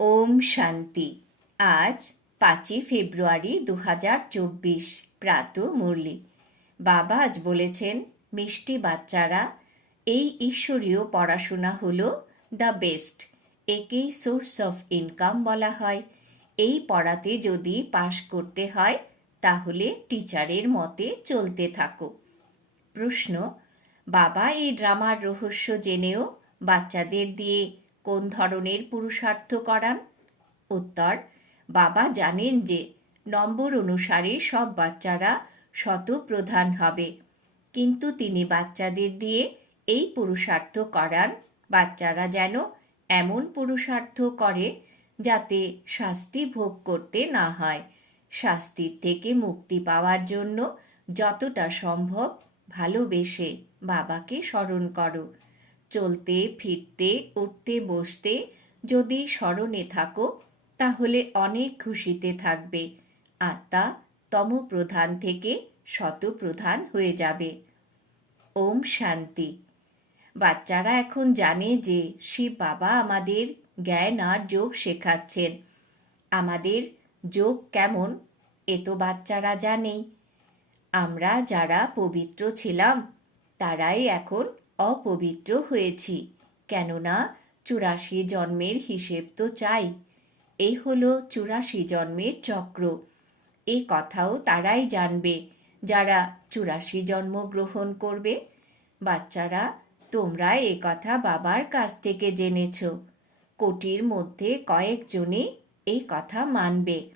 ওম শান্তি। আজ পাঁচই ফেব্রুয়ারি দু হাজার চব্বিশ, প্রাত মুরলি। বাবা আজ বলেছেন, মিষ্টি বাচ্চারা, এই ঈশ্বরীয় পড়াশোনা হল দ্য বেস্ট একেই সোর্স অফ ইনকাম বলা হয়। এই পড়াতে যদি পাশ করতে হয়, তাহলে টিচারের মতে চলতে থাকো। প্রশ্ন, বাবা, এই ড্রামার রহস্য জেনেও বাচ্চাদের দিয়ে কোন ধরনের পুরুষার্থ করান উত্তর, বাবা জানেন যে নম্বর অনুসারে সব বাচ্চারা শতপ্রধান হবে। কিন্তু তিনি বাচ্চাদের দিয়ে এই পুরুষার্থ করান বাচ্চারা যেন এমন পুরুষার্থ করে যাতে শাস্তি ভোগ করতে না হয়। শাস্তির থেকে মুক্তি পাওয়ার জন্য যতটা সম্ভব ভালোবেসে বাবাকে স্মরণ করো। চলতে, ফিরতে, উঠতে, বসতে যদি স্মরণে থাকো, তাহলে অনেক খুশিতে থাকবে। আত্মা তমপ্রধান থেকে শতপ্রধান হয়ে যাবে। ওম শান্তি। বাচ্চারা এখন জানে যে শিব বাবা আমাদের জ্ঞান আর যোগ শেখাচ্ছেন। আমাদের যোগ কেমন, এ তো বাচ্চারা জানেই। আমরা যারা পবিত্র ছিলাম, তারাই এখন অপবিত্র হয়েছি। কেননা চুরাশি জন্মের হিসেব তো চাই। এই হলো চুরাশি জন্মের চক্র। এ কথাও তারাই জানবে। যারা চুরাশি জন্ম গ্রহণ করবে, বাচ্চারা, তোমরা এ কথা বাবার কাছ থেকে জেনেছ। কোটির মধ্যে কয়েকজনে এই কথা মানবে।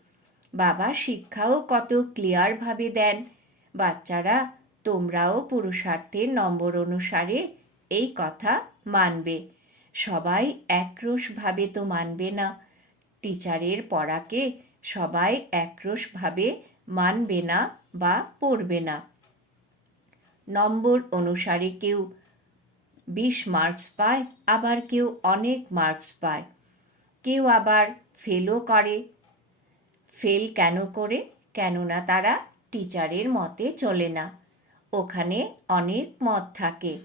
বাবা শিক্ষাও কত ক্লিয়ারভাবে দেন। বাচ্চারা তোমরাও পুরুষার্থের নম্বর অনুসারে এই কথা মানবে। সবাই একরোষভাবে তো মানবে না। টিচারের পড়াকে সবাই একরোষভাবে মানবে না বা পড়বে না। নম্বর অনুসারে কেউ বিশ মার্কস পায়, আবার কেউ অনেক মার্কস পায়। কেউ আবার ফেলও করে। ফেল কেন করে? কেননা তারা টিচারের মতে চলে না। ওখানে অনেক মত থাকে।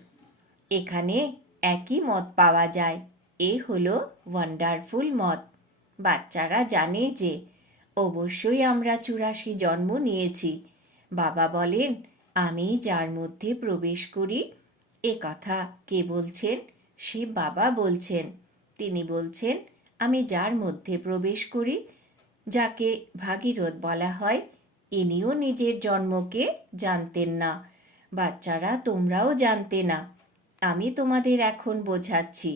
এখানে একই মত পাওয়া যায়। এ হলো ওয়ান্ডারফুল মত বাচ্চারা জানে যে অবশ্যই আমরা চুরাশি জন্ম নিয়েছি। বাবা বলেন, আমি যার মধ্যে প্রবেশ করি, এ কথা কে বলছেন? শিব বাবা বলছেন, তিনি বলছেন, আমি যার মধ্যে প্রবেশ করি, যাকে ভাগীরথ বলা হয়, ইনিও নিজের জন্মকে জানতেন না। বাচ্চারা, তোমরাও জানতে না। আমি তোমাদের এখন বোঝাচ্ছি।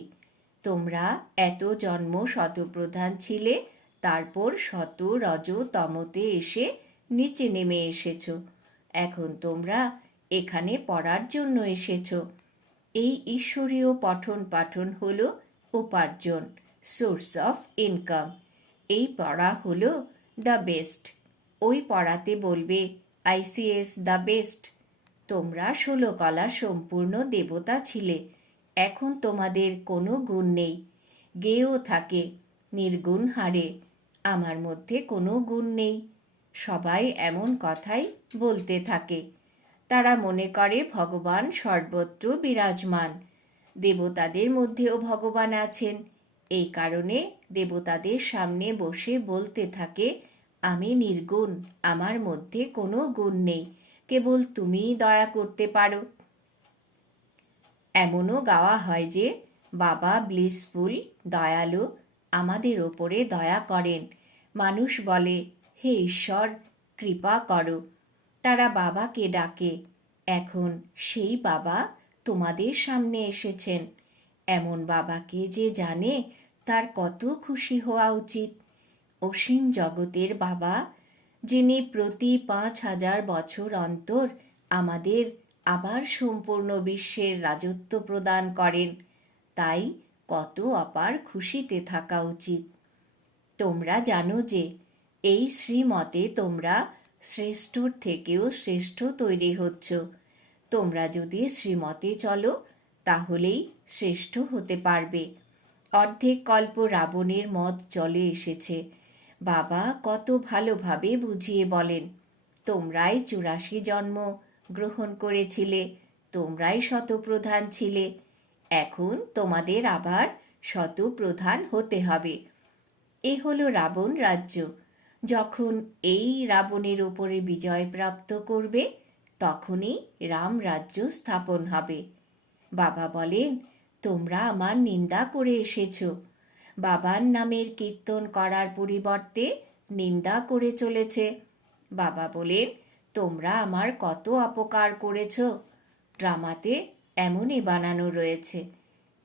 তোমরা এত জন্ম শতপ্রধান ছিলে, তারপর শত রজ তমতে এসে নিচে নেমে এসেছ। এখন তোমরা এখানে পড়ার জন্য এসেছ। এই ঈশ্বরীয় পঠন পাঠন হল উপার্জন সোর্স অফ ইনকাম এই পড়া হলো দ্য বেস্ট ওই পড়াতে বলবে আইসিএস দ্য বেস্ট তোমরা ষোলো কলা সম্পূর্ণ দেবতা ছিলে। এখন তোমাদের কোনো গুণ নেই। গেয়েও থাকে, নির্গুণ হারে, আমার মধ্যে কোনো গুণ নেই। সবাই এমন কথাই বলতে থাকে। তারা মনে করে ভগবান সর্বত্র বিরাজমান। দেবতাদের মধ্যেও ভগবান আছেন। এই কারণে দেবতাদের সামনে বসে বলতে থাকে, আমি নির্গুণ, আমার মধ্যে কোনো গুণ নেই। কেবল তুমিই দয়া করতে পারো। এমনও গাওয়া হয় যে, বাবা ব্লিসফুল, দয়ালু আমাদের ওপরে দয়া করেন। মানুষ বলে, হে ঈশ্বর, কৃপা করো। তারা বাবাকে ডাকে, এখন সেই বাবা তোমাদের সামনে এসেছেন। এমন বাবাকে যে জানে, তার কত খুশি হওয়া উচিত। অসীম জগতের বাবা যিনি প্রতি পাঁচ হাজার বছর অন্তর আমাদের আবার সম্পূর্ণ বিশ্বের রাজত্ব প্রদান করেন। তাই কত অপার খুশিতে থাকা উচিত। তোমরা জানো যে এই শ্রীমতে তোমরা শ্রেষ্ঠর থেকেও শ্রেষ্ঠ তৈরি হচ্ছ। তোমরা যদি শ্রীমতে চলো, তাহলেই শ্রেষ্ঠ হতে পারবে। অর্ধেক কল্প রাবণের মত চলে এসেছে। বাবা কত ভালোভাবে বুঝিয়ে বলেন, তোমরাই চুরাশি জন্ম গ্রহণ করেছিলে, তোমরাই শতপ্রধান ছিলে, এখন তোমাদের আবার শতপ্রধান হতে হবে। এ হলো রাবণ রাজ্য। যখন এই রাবণের উপরে বিজয় প্রাপ্ত করবে, তখনই রাম রাজ্য স্থাপন হবে। বাবা বলেন, তোমরা আমার নিন্দা করে এসেছ বাবার নামের কীর্তন করার পরিবর্তে নিন্দা করে চলেছে। বাবা বলেন, তোমরা আমার কত অপকার করেছ। ড্রামাতে এমনই বানানো রয়েছে।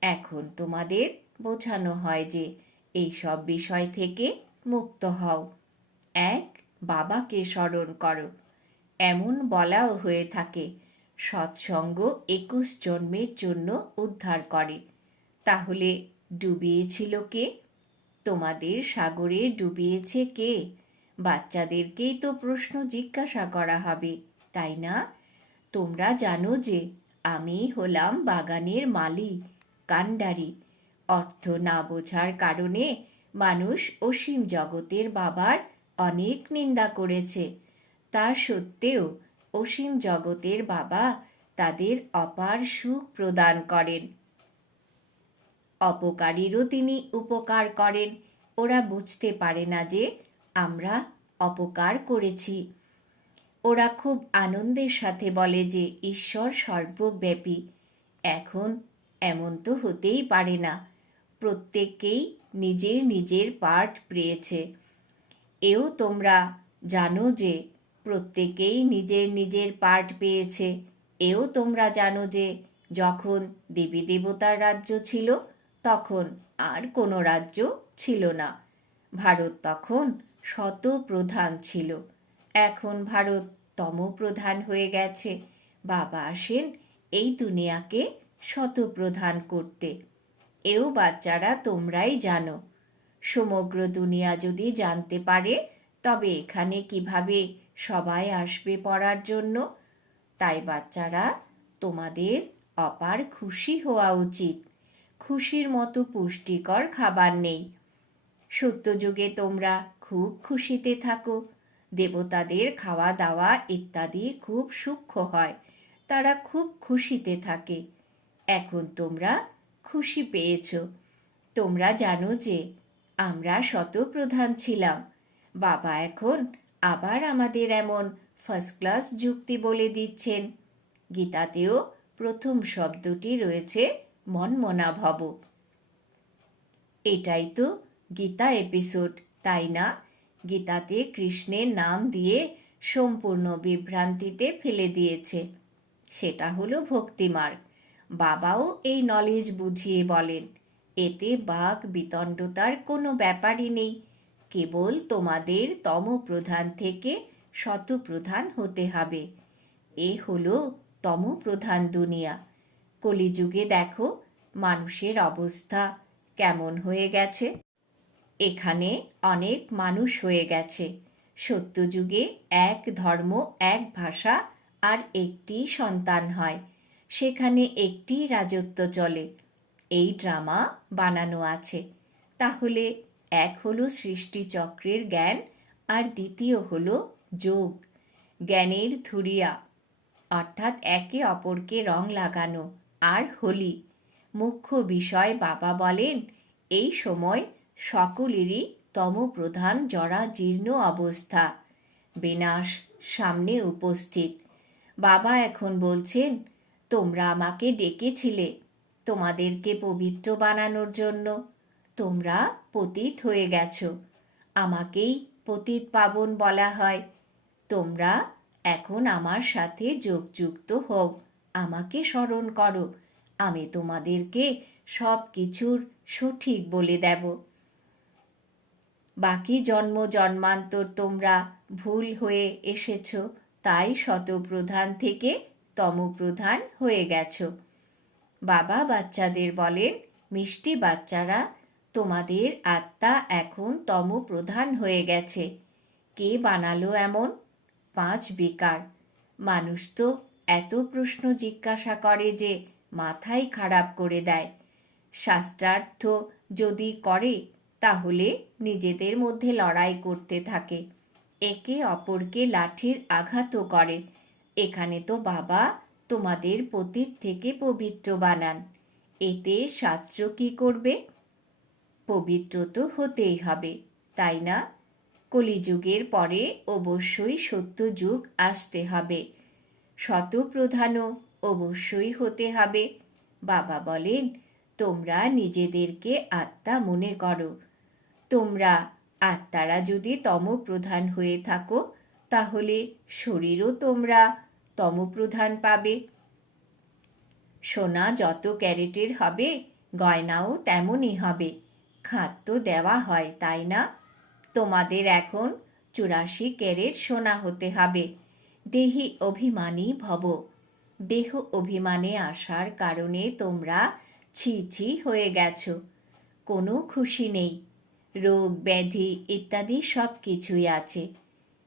এখন তোমাদের বোঝানো হয় যে এই সব বিষয় থেকে মুক্ত হও। এক, বাবাকে স্মরণ করো। এমন বলাও হয়ে থাকে, সৎসঙ্গ একুশ জন্মের জন্য উদ্ধার করে। তাহলে ডুবিয়েছিল কে? তোমাদের সাগরে ডুবিয়েছে কে? বাচ্চাদেরকেই তো প্রশ্ন জিজ্ঞাসা করা হবে, তাই না? তোমরা জানো যে আমি হলাম বাগানের মালি কাণ্ডারি। অর্থ না বোঝার কারণে মানুষ অসীম জগতের বাবার অনেক নিন্দা করেছে। তা সত্ত্বেও অসীম জগতের বাবা তাদের অপার সুখ প্রদান করেন। অপকারীরও তিনি উপকার করেন। ওরা বুঝতে পারে না যে আমরা অপকার করেছি। ওরা খুব আনন্দের সাথে বলে যে ঈশ্বর সর্বব্যাপী। এখন এমন তো হতেই পারে না। প্রত্যেককেই নিজের নিজের পার্ট পেয়েছে। এও তোমরা জানো যে প্রত্যেকেই নিজের নিজের পার্ট পেয়েছে। এও তোমরা জানো যে যখন দেবী দেবতার রাজ্য ছিল তখন আর কোনো রাজ্য ছিল না। ভারত তখন শত প্রধান ছিল। এখন ভারত তম প্রধান হয়ে গেছে। বাবা আসেন এই দুনিয়াকে শত প্রধান করতে। এও বাচ্চারা তোমরাই জানো। সমগ্র দুনিয়া যদি জানতে পারে, তবে এখানে কীভাবে সবাই আসবে পড়ার জন্য? তাই বাচ্চারা তোমাদের অপার খুশি হওয়া উচিত। খুশির মতো পুষ্টিকর খাবার নেই। সত্যযুগে তোমরা খুব খুশিতে থাকো। দেবতাদের খাওয়া দাওয়া ইত্যাদি খুব সূক্ষ্ম হয়। তারা খুব খুশিতে থাকে। এখন তোমরা খুশি পেয়েছ। তোমরা জানো যে আমরা শতপ্রধান ছিলাম। বাবা এখন আবার আমাদের এমন ফার্স্ট ক্লাস যুক্তি বলে দিচ্ছেন। গীতাতেও প্রথম শব্দটি রয়েছে মনমনা ভব। এটাই তো গীতা এপিসোড তাই না? গীতাতে কৃষ্ণের নাম দিয়ে সম্পূর্ণ বিভ্রান্তিতে ফেলে দিয়েছে। সেটা হলো ভক্তিমার্গ বাবাও এই নলেজ বুঝিয়ে বলেন, এতে বাঘ বিতণ্ডতার কোনো ব্যাপারই নেই। কেবল তোমাদের তম প্রধান থেকে শতপ্রধান হতে হবে। এ হলো তম প্রধান দুনিয়া। কলিযুগে দেখো মানুষের অবস্থা কেমন হয়ে গেছে। এখানে অনেক মানুষ হয়ে গেছে। সত্যযুগে এক ধর্ম, এক ভাষা আর একটি সন্তান হয়। সেখানে একটি রাজত্ব চলে। এই ড্রামা বানানো আছে। তাহলে এক হলো সৃষ্টিচক্রের জ্ঞান আর দ্বিতীয় হলো যোগ। জ্ঞানের ধুরিয়া, অর্থাৎ একে অপরকে রং লাগানো। আর হোলি। মুখ্য বিষয় বাবা বলেন, এই সময় সকলেরই তমপ্রধান জরা জীর্ণ অবস্থা। বিনাশ সামনে উপস্থিত। বাবা এখন বলছেন, তোমরা আমাকে ডেকেছিলে তোমাদেরকে পবিত্র বানানোর জন্য। তোমরা পতিত হয়ে গেছো। আমাকেই পতিত পাবন বলা হয়। তোমরা এখন আমার সাথে যোগযুক্ত হও। আমাকে স্মরণ করো, আমি তোমাদেরকে সব কিছুর সঠিক বলে দেব। বাকি জন্ম জন্মান্তর তোমরা ভুল হয়ে এসেছ, তাই শতপ্রধান থেকে তমপ্রধান হয়ে গেছ। বাবা বাচ্চাদের বলেন, মিষ্টি বাচ্চারা, তোমাদের আত্মা এখন তম প্রধান হয়ে গেছে। কে বানালো এমন? পাঁচ বেকার। মানুষ তো এত প্রশ্ন জিজ্ঞাসা করে যে মাথাই খারাপ করে দেয়। শাস্ত্রার্থ যদি করে, তাহলে নিজেদের মধ্যে লড়াই করতে থাকে। একে অপরকে লাঠির আঘাতও করে। এখানে তো বাবা তোমাদের পতীত থেকে পবিত্র বানান। এতে শাস্ত্র কি করবে? পবিত্র তো হতেই হবে, তাই না? কলিযুগের পরে অবশ্যই সত্য যুগ আসতে হবে। শতপ্রধানও অবশ্যই হতে হবে। বাবা বলেন, তোমরা নিজেদেরকে আত্মা মনে করো। তোমরা আত্মারা যদি তমপ্রধান হয়ে থাকো, তাহলে শরীরও তোমরা তমপ্রধান পাবে। সোনা যত ক্যারেটের হবে, গয়নাও তেমনই হবে। খাদ্য দেওয়া হয়, তাই না? তোমাদের এখন চুরাশি ক্যারেট সোনা হতে হবে। দেহি অভিমানী ভব। দেহ অভিমানে আসার কারণে তোমরা ছি ছি হয়ে গেছ। কোনো খুশি নেই। রোগ, ব্যাধি ইত্যাদি সব কিছুই আছে।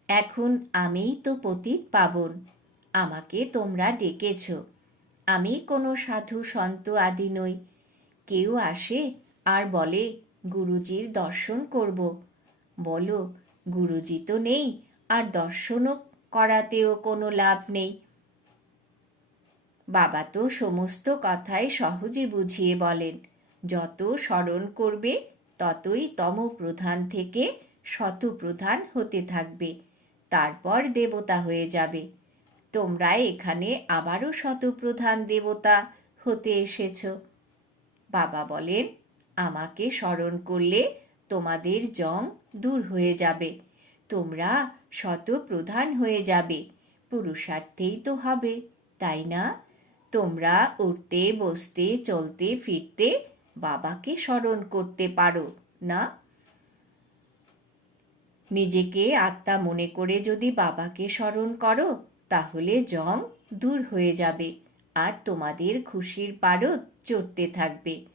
এখন আমিই তো পতিত পাবন। আমাকে তোমরা ডেকেছ। আমি কোনো সাধু সন্ত আদি নই। কেউ আসে আর বলে, গুরুজির দর্শন করব। বলো, গুরুজি তো নেই আর দর্শনও করাতেও কোনো লাভ নেই। বাবা তো সমস্ত কথাই সহজে বুঝিয়ে বলেন, যত স্মরণ করবে, ততই তম প্রধান থেকে শতপ্রধান হতে থাকবে, তারপর দেবতা হয়ে যাবে। তোমরা এখানে আবারও শতপ্রধান দেবতা হতে এসেছ। বাবা বলেন, আমাকে স্মরণ করলে তোমাদের জং দূর হয়ে যাবে। তোমরা শতপ্রধান হয়ে যাবে। পুরুষার্থেই তো হবে, তাই না? তোমরা উঠতে বসতে, চলতে, ফিরতে বাবাকে স্মরণ করতে পারো, না? নিজেকে আত্মা মনে করে যদি বাবাকে স্মরণ করো, তাহলে জং দূর হয়ে যাবে আর তোমাদের খুশির পারদ চড়তে থাকবে।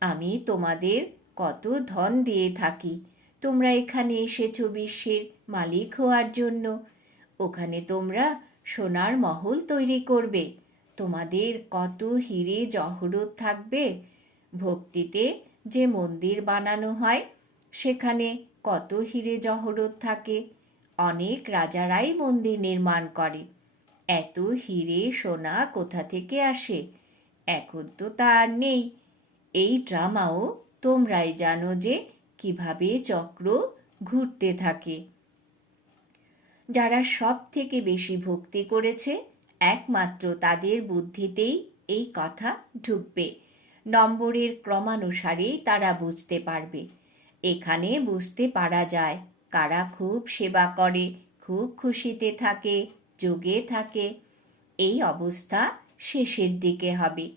আমি তোমাদের কত ধন দিয়ে থাকি তোমরা এখানে এসেছ বিশ্বের মালিক হওয়ার জন্য। ওখানে তোমরা সোনার মহল তৈরি করবে। তোমাদের কত হিরে জহরত থাকবে। ভক্তিতে যে মন্দির বানানো হয়, সেখানে কত হিরে জহরত থাকে। অনেক রাজারাই মন্দির নির্মাণ করে। এত হিরে সোনা কোথা থেকে আসে? এখন তো তা আর নেই। এই ড্রামাও তোমরাই জানো যে কীভাবে চক্র ঘুরতে থাকে? যারা সব থেকে বেশি ভক্তি করেছে, একমাত্র তাদের বুদ্ধিতেই এই কথা ঢুকবে। নম্বরের ক্রমানুসারেই তারা বুঝতে পারবে। এখানে বুঝতে পারা যায়, কারা খুব সেবা করে, খুব খুশিতে থাকে, যোগে থাকে। এই অবস্থা শেষের দিকে হবে।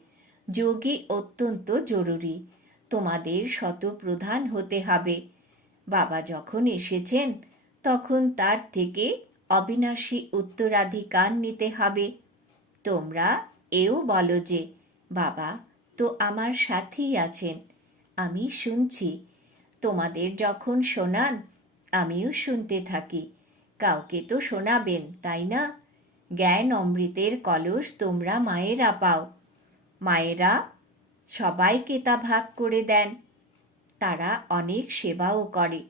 যোগী অত্যন্ত জরুরি। তোমাদের শতপ্রধান হতে হবে। বাবা যখন এসেছেন, তখন তার থেকে অবিনাশী উত্তরাধিকার নিতে হবে। তোমরা এও বলো যে, বাবা তো আমার সাথেই আছেন। আমি শুনছি। তোমাদের যখন শোনান, আমিও শুনতে থাকি। কাউকে তো শোনাবেন, তাই না? জ্ঞান অমৃতের কলস তোমরা মায়েরা পাও। মায়েরা সবাইকে তা ভাগ করে দেন। তারা অনেক সেবাও করে।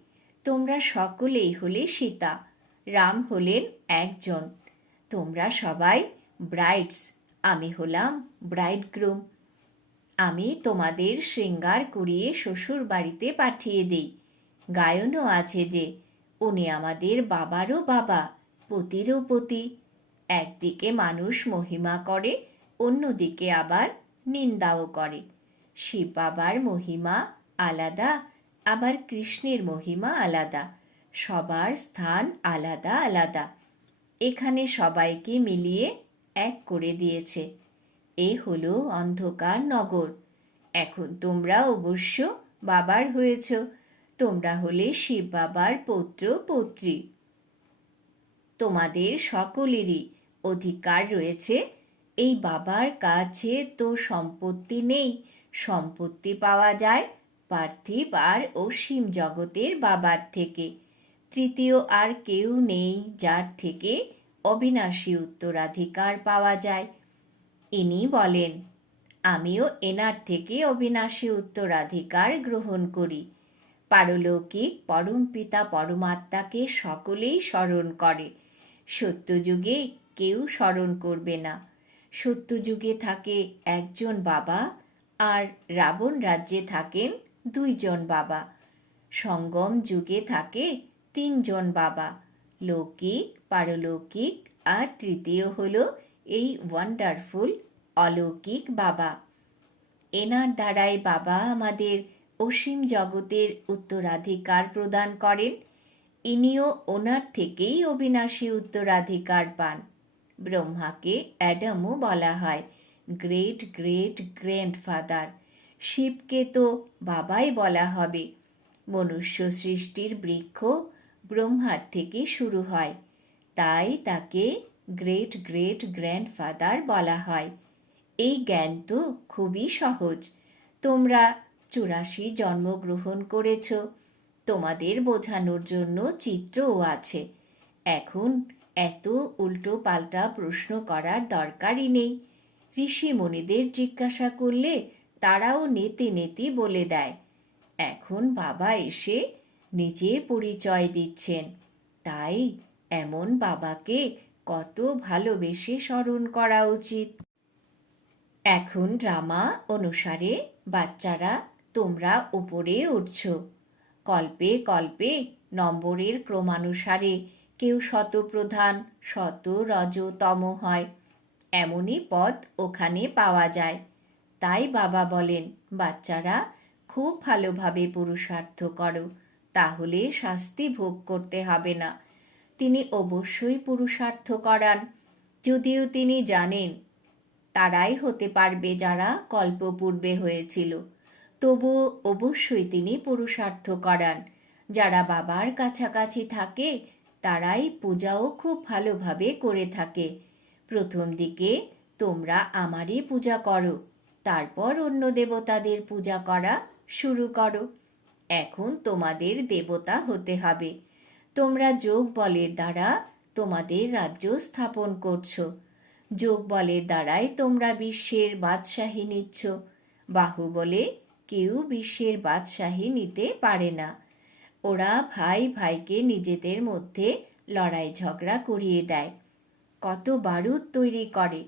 তোমরা সকলেই হলে সীতা, রাম হলেন একজন। তোমরা সবাই ব্রাইডস, আমি হলাম ব্রাইড গ্রুম আমি তোমাদের শৃঙ্গার করিয়ে শ্বশুর বাড়িতে পাঠিয়ে দিই। গায়নও আছে যে, উনি আমাদের বাবারও বাবা, পতিরও পতি। একদিকে মানুষ মহিমা করে, অন্যদিকে আবার নিন্দাও করে। শিব বাবার মহিমা আলাদা, আবার কৃষ্ণের মহিমা আলাদা। সবার স্থান আলাদা আলাদা। এখানে সবাইকে মিলিয়ে এক করে দিয়েছে। এ হলো অন্ধকার নগর। এখন তোমরা অবশ্য বাবার হয়েছ। তোমরা হলে শিব বাবার পৌত্র, পৌত্রী। তোমাদের সকলেরই অধিকার রয়েছে এই বাবার কাছে তো সম্পত্তি নেই। সম্পত্তি পাওয়া যায় পার্থিব আর অসীম জগতের বাবার থেকে। তৃতীয় আর কেউ নেই যার থেকে অবিনাশী উত্তরাধিকার পাওয়া যায়। ইনি বলেন, আমিও এনার থেকে অবিনাশী উত্তরাধিকার গ্রহণ করি। পারলৌকিক পরমপিতা পরমাত্মাকে সকলেই স্মরণ করে। সত্যযুগে কেউ স্মরণ করবে না। সত্যযুগে থাকে একজন বাবা আর রাবণ রাজ্যে থাকেন দুইজন বাবা। সঙ্গম যুগে থাকে তিনজন বাবা, লৌকিক, পারলৌকিক আর তৃতীয় হল এই ওয়ান্ডারফুল অলৌকিক বাবা। এনার দ্বারাই বাবা আমাদের অসীম জগতের উত্তরাধিকার প্রদান করেন। ইনিও ওনার থেকেই অবিনাশী উত্তরাধিকার পান। ব্রহ্মাকে অ্যাডামও বলা হয়, গ্রেট গ্রেট গ্র্যান্ডফাদার। শিবকে তো বাবাই বলা হবে। মনুষ্য সৃষ্টির বৃক্ষ ব্রহ্মার থেকে শুরু হয়। তাই তাকে গ্রেট গ্রেট গ্র্যান্ডফাদার বলা হয়। এই জ্ঞান তো খুবই সহজ। তোমরা চুরাশি জন্মগ্রহণ করেছ। তোমাদের বোঝানোর জন্য চিত্রও আছে। এখন এত উল্টো পাল্টা প্রশ্ন করার দরকারই নেই। ঋষি মুনিদের জিজ্ঞাসা করলে তারাও নেতে নেতি বলে দেয়। এখন বাবা এসে নিজের পরিচয় দিচ্ছেন। তাই এমন বাবাকে কত ভালোবেসে স্মরণ করা উচিত। এখন ড্রামা অনুসারে বাচ্চারা তোমরা উপরে উঠছ। কল্পে কল্পে নম্বরের ক্রমানুসারে কেউ শতপ্রধান শত রজ তম হয়। এমনই পথ ওখানে পাওয়া যায়। তাই বাবা বলেন, বাচ্চারা খুব ভালোভাবে পুরুষার্থ করো, তাহলে শাস্তি ভোগ করতে হবে না। তিনি অবশ্যই পুরুষার্থ করান। যদিও তিনি জানেন, তারাই হতে পারবে যারা কল্পপূর্বে হয়েছিল। তবুও অবশ্যই তিনি পুরুষার্থ করান। যারা বাবার কাছাকাছি থাকে তারাই পূজাও খুব ভালোভাবে করে থাকে। প্রথম দিকে তোমরা আমারই পূজা করো, তারপর অন্য দেবতাদের পূজা করা শুরু করো। এখন তোমাদের দেবতা হতে হবে। তোমরা যোগ বলের দ্বারা তোমাদের রাজ্য স্থাপন করছ। যোগ বলের দ্বারাই তোমরা বিশ্বের বাদশাহী নিচ্ছ। বাহু বলে কেউ বিশ্বের বাদশাহী নিতে পারে না। ওরা ভাই ভাইকে নিজেদের মধ্যে লড়াই ঝগড়া করিয়ে দেয়। কত বারুদ তৈরি করে।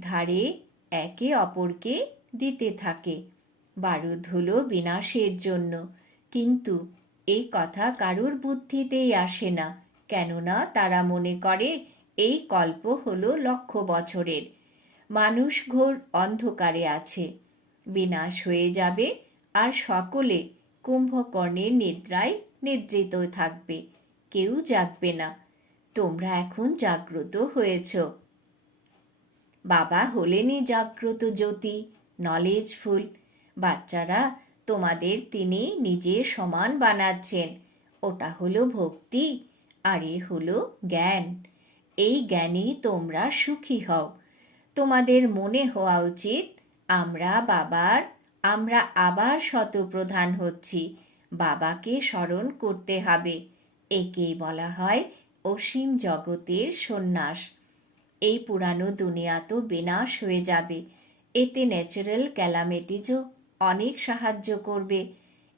ধারে একে অপরকে দিতে থাকে। বারুদ হলো বিনাশের জন্য। কিন্তু এই কথা কারুর বুদ্ধিতেই আসে না। কেননা তারা মনে করে এই কল্প হলো লক্ষ বছরের। মানুষ ঘোর অন্ধকারে আছে। বিনাশ হয়ে যাবে আর সকলে কুম্ভকর্ণের নিদ্রায় নিদ্রিত থাকবে। কেউ জাগবে না। তোমরা এখন জাগ্রত হয়েছ। বাবা হলেনই জাগ্রত জ্যোতি নলেজফুল বাচ্চারা তোমাদের তিনি নিজের সমান বানাচ্ছেন। ওটা হলো ভক্তি, আর এ হলো জ্ঞান। এই জ্ঞানে তোমরা সুখী হও। তোমাদের মনে হওয়া উচিত, আমরা বাবার আমরা আবার শতপ্রধান হচ্ছি। বাবাকে স্মরণ করতে হবে। একেই বলা হয় অসীম জগতের সন্ন্যাস। এই পুরানো দুনিয়া তো বিনাশ হয়ে যাবে। এতে ন্যাচারাল ক্যালামিটিজও অনেক সাহায্য করবে।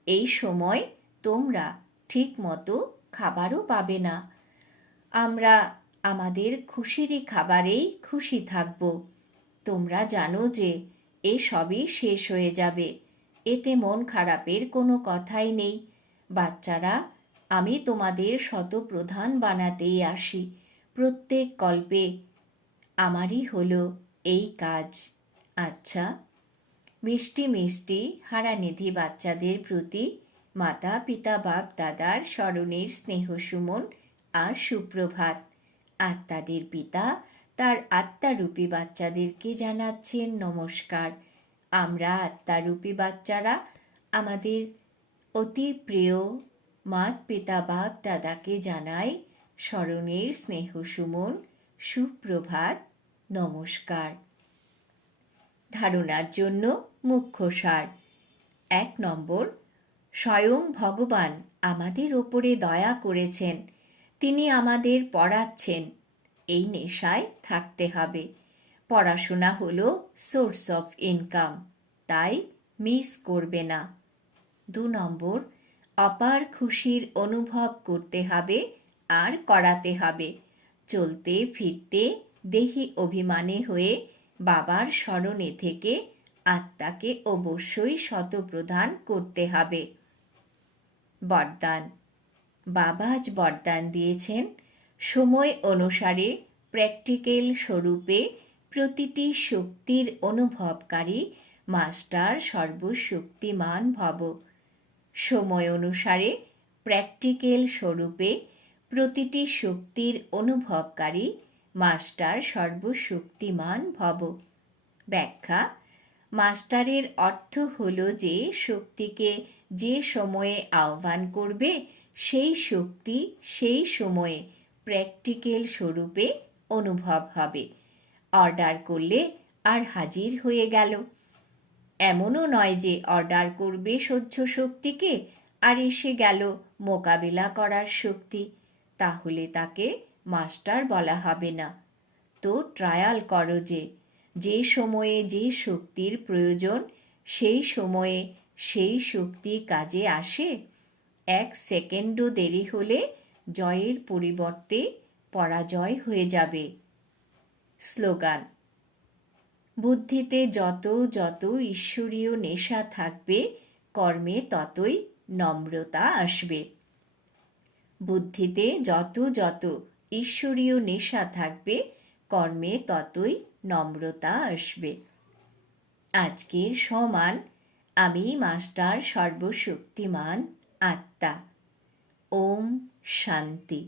এই সময় তোমরা ঠিক মতো খাবারও পাবে না। আমরা আমাদের খুশিরই খাবারেই খুশি থাকব। তোমরা জানো যে এ সবই শেষ হয়ে যাবে। এতে মন খারাপের কোনো কথাই নেই। বাচ্চারা, আমি তোমাদের শতপ্রধান বানাতেই আসি, প্রত্যেক কল্পে আমারই হলো এই কাজ। আচ্ছা মিষ্টি মিষ্টি হারানিধি বাচ্চাদের প্রতি মাতা পিতা বাপ দাদার স্মরণের স্নেহ সুমন আর সুপ্রভাত। আত্মাদের পিতা তার আত্মারূপী বাচ্চাদেরকে জানাচ্ছেন, নমস্কার। আমরা আত্মারূপী বাচ্চারা আমাদের অতি প্রিয় মাত পিতা বাপ দাদাকে জানাই স্মরণের স্নেহ সুমন, সুপ্রভাত, নমস্কার। ধারণার জন্য মুখ্য সার। এক নম্বর, স্বয়ং ভগবান আমাদের ওপরে দয়া করেছেন। তিনি আমাদের পড়াচ্ছেন। এই নেশায় থাকতে হবে। পড়াশোনা হলো সোর্স অফ ইনকাম, তাই মিস করবে না। দু নম্বর, অপার খুশির অনুভব করতে হবে আর করাতে হবে। চলতে ফিরতে দেহি অভিমানে হয়ে বাবার স্মরণে থেকে আত্মাকে অবশ্যই শতপ্রদান করতে হবে। বরদান, বাবা আজ বরদান দিয়েছেন সময় অনুসারে প্র্যাকটিক্যাল স্বরূপে প্রতিটি শক্তির অনুভবকারী মাস্টার সর্বশক্তিমান ভব। সময় অনুসারে প্র্যাকটিক্যাল স্বরূপে প্রতিটি শক্তির অনুভবকারী মাস্টার সর্বশক্তিমান ভব। ব্যাখ্যা, মাস্টারের অর্থ হল যে শক্তিকে যে সময়ে আহ্বান করবে, সেই শক্তি সেই সময়ে প্র্যাকটিক্যাল স্বরূপে অনুভব হবে। অর্ডার করলে আর হাজির হয়ে গেল। এমনও নয় যে অর্ডার করবে সহ্য শক্তিকে আর এসে গেল মোকাবিলা করার শক্তি। তাহলে তাকে মাস্টার বলা হবে না। তো ট্রায়াল করো যে যে সময়ে যে শক্তির প্রয়োজন, সেই সময়ে সেই শক্তি কাজে আসে। এক সেকেন্ডও দেরি হলে জয়ের পরিবর্তে পরাজয় হয়ে যাবে। স্লোগান, বুদ্ধিতে যত যত ঈশ্বরীয় নেশা থাকবে, কর্মে ততই নম্রতা আসবে। বুদ্ধিতে যত যত ঈশ্বরীয় নেশা থাকবে, কর্মে ততই নম্রতা আসবে। আজকের সমান, আমি মাস্টার সর্বশক্তিমান আত্মা। ওম শান্তি।